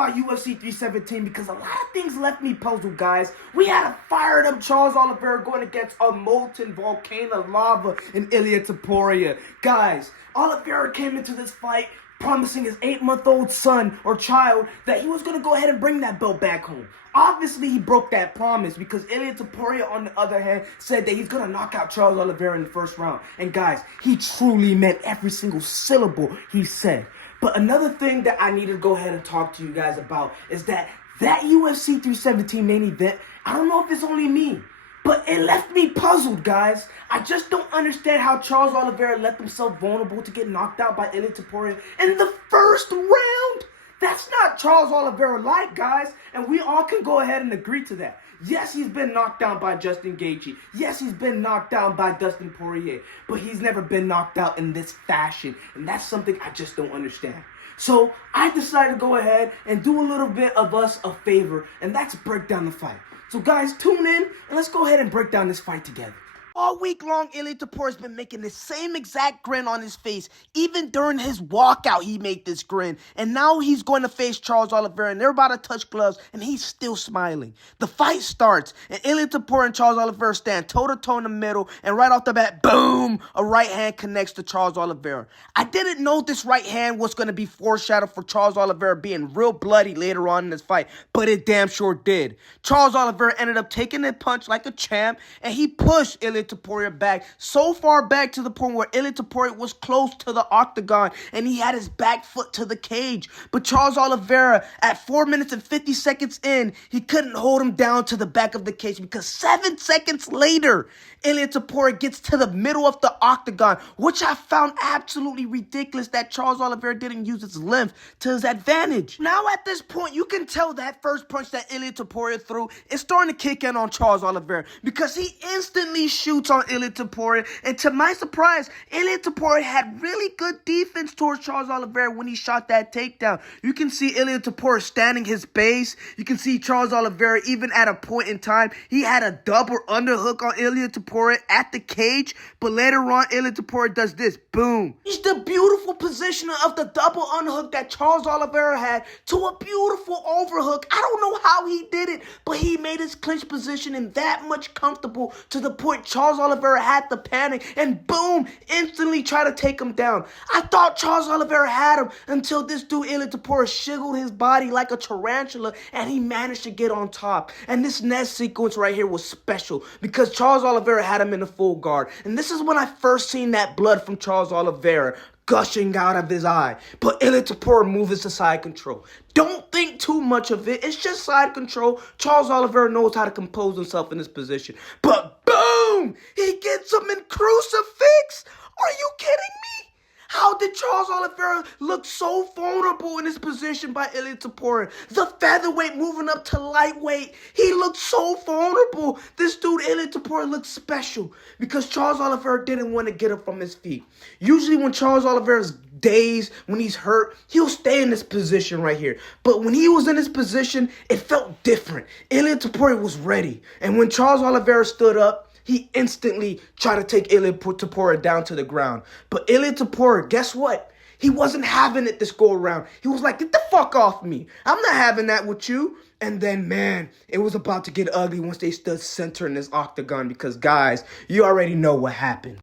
about UFC 317 because a lot of things left me puzzled, guys. We had a fired up Charles Oliveira going against a molten volcano of lava in Ilia Topuria. Guys, Oliveira came into this fight promising his 8-month-old son or child that he was going to go ahead and bring that belt back home. Obviously, he broke that promise because Ilia Topuria, on the other hand, said that he's going to knock out Charles Oliveira in the first round. And guys, he truly meant every single syllable he said. But another thing that I need to go ahead and talk to you guys about is that UFC 317 main event, I don't know if it's only me, but it left me puzzled, guys. I just don't understand how Charles Oliveira left himself vulnerable to get knocked out by Ilia Topuria in the first round. That's not Charles Oliveira-like, guys, and we all can go ahead and agree to that. Yes, he's been knocked down by Justin Gaethje. Yes, he's been knocked down by Dustin Poirier, but he's never been knocked out in this fashion, and that's something I just don't understand. So I decided to go ahead and do a little bit of us a favor, and that's break down the fight. So guys, tune in, and let's go ahead and break down this fight together. All week long, Ilia Topuria has been making the same exact grin on his face. Even during his walkout, he made this grin. And now he's going to face Charles Oliveira, and they're about to touch gloves, and he's still smiling. The fight starts, and Ilia Topuria and Charles Oliveira stand toe-to-toe in the middle, and right off the bat, boom, a right hand connects to Charles Oliveira. I didn't know this right hand was going to be foreshadowed for Charles Oliveira being real bloody later on in this fight, but it damn sure did. Charles Oliveira ended up taking the punch like a champ, and he pushed Ilia Topuria back, so far back to the point where Ilia Topuria was close to the octagon and he had his back foot to the cage. But Charles Oliveira, at 4 minutes and 50 seconds in, he couldn't hold him down to the back of the cage because 7 seconds later, Ilia Topuria gets to the middle of the octagon, which I found absolutely ridiculous that Charles Oliveira didn't use his length to his advantage. Now at this point, you can tell that first punch that Ilia Topuria threw is starting to kick in on Charles Oliveira because he instantly shoots on Ilia Topuria, and to my surprise, Ilia Topuria had really good defense towards Charles Oliveira when he shot that takedown. You can see Ilia Topuria standing his base. You can see Charles Oliveira, even at a point in time, he had a double underhook on Ilia Topuria at the cage, but later on, Ilia Topuria does this, boom. It's the beautiful positioning of the double underhook that Charles Oliveira had to a beautiful overhook. I don't know how he did it, but he made his clinch positioning that much comfortable to the point Charles Oliveira had to panic and boom, instantly try to take him down. I thought Charles Oliveira had him until this dude Ilia Topuria shiggled his body like a tarantula and he managed to get on top. And this next sequence right here was special because Charles Oliveira had him in the full guard. And this is when I first seen that blood from Charles Oliveira gushing out of his eye. But Ilia Topuria moves to side control. Don't think too much of it. It's just side control. Charles Oliveira knows how to compose himself in this position. But boom! He gets him in crucifix! Are you kidding me? How did Charles Oliveira look so vulnerable in this position by Ilia Topuria? The featherweight moving up to lightweight. He looked so vulnerable. This dude, Ilia Topuria, looked special because Charles Oliveira didn't want to get up from his feet. Usually when Charles Oliveira's dazed, when he's hurt, he'll stay in this position right here. But when he was in this position, it felt different. Ilia Topuria was ready. And when Charles Oliveira stood up, he instantly tried to take Ilia Topuria down to the ground. But Ilia Topuria, guess what? He wasn't having it this go around. He was like, get the fuck off me. I'm not having that with you. And then, man, it was about to get ugly once they stood center in this octagon because, guys, you already know what happened.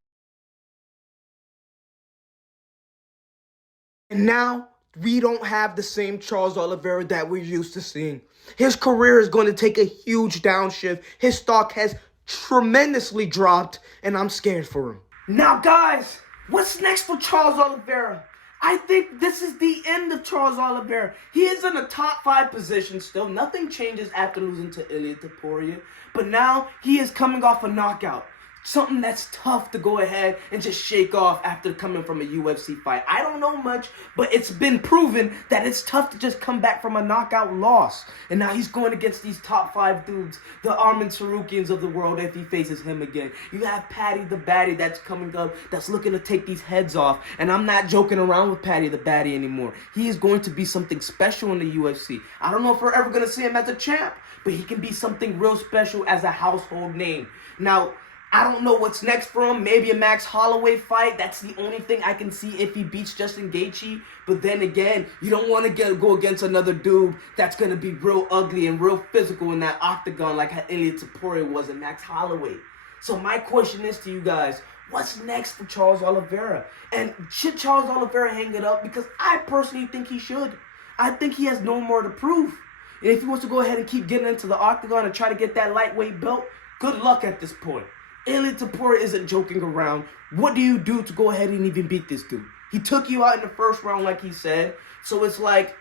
And now, we don't have the same Charles Oliveira that we're used to seeing. His career is going to take a huge downshift. His stock has tremendously dropped, and I'm scared for him. Now, guys, what's next for Charles Oliveira? I think this is the end of Charles Oliveira. He is in a top 5 position still. Nothing changes after losing to Ilia Topuria. But now he is coming off a knockout. Something that's tough to go ahead and just shake off after coming from a UFC fight. I don't know much, but it's been proven that it's tough to just come back from a knockout loss. And now he's going against these top 5 dudes, the Arman Sarukians of the world, if he faces him again. You have Paddy the Baddy that's coming up, that's looking to take these heads off. And I'm not joking around with Paddy the Baddy anymore. He is going to be something special in the UFC. I don't know if we're ever going to see him as a champ, but he can be something real special as a household name. Now, I don't know what's next for him. Maybe a Max Holloway fight. That's the only thing I can see if he beats Justin Gaethje. But then again, you don't want to go against another dude that's going to be real ugly and real physical in that octagon like how Ilia Topuria was in Max Holloway. So my question is to you guys, what's next for Charles Oliveira? And should Charles Oliveira hang it up? Because I personally think he should. I think he has no more to prove. And if he wants to go ahead and keep getting into the octagon and try to get that lightweight belt, good luck at this point. Ilia Topuria isn't joking around. What do you do to go ahead and even beat this dude? He took you out in the first round like he said. So it's like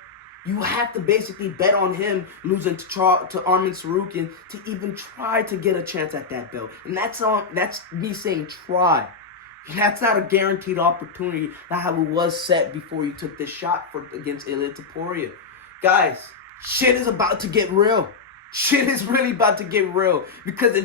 you have to basically bet on him losing to Arman Tsarukyan to even try to get a chance at that belt. And that's me saying try. That's not a guaranteed opportunity like how it was set before you took this shot against Ilia Topuria. Guys, shit is about to get real. Shit is really about to get real. Because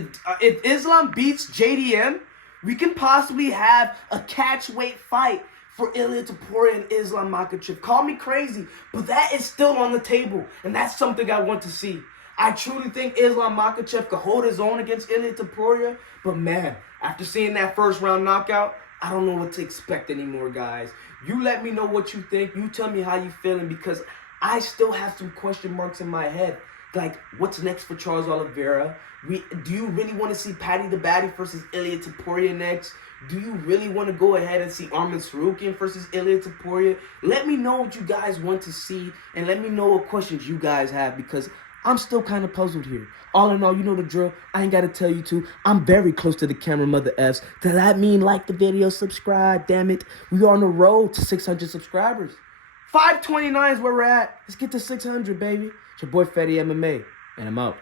if Islam beats JDM, we can possibly have a catch-weight fight for Ilia Topuria and Islam Makhachev. Call me crazy, but that is still on the table. And that's something I want to see. I truly think Islam Makhachev could hold his own against Ilia Topuria. But man, after seeing that first round knockout, I don't know what to expect anymore, guys. You let me know what you think. You tell me how you feeling, because I still have some question marks in my head. Like, what's next for Charles Oliveira? Do you really want to see Paddy the Baddy versus Ilia Topuria next? Do you really want to go ahead and see Arman Tsarukyan versus Ilia Topuria? Let me know what you guys want to see, and let me know what questions you guys have, because I'm still kind of puzzled here. All in all, you know the drill. I ain't got to tell you to. I'm very close to the camera, Mother F's. Does that mean like the video, subscribe? Damn it. We are on the road to 600 subscribers. 529 is where we're at. Let's get to 600, baby. It's your boy Fetty MMA, and I'm out.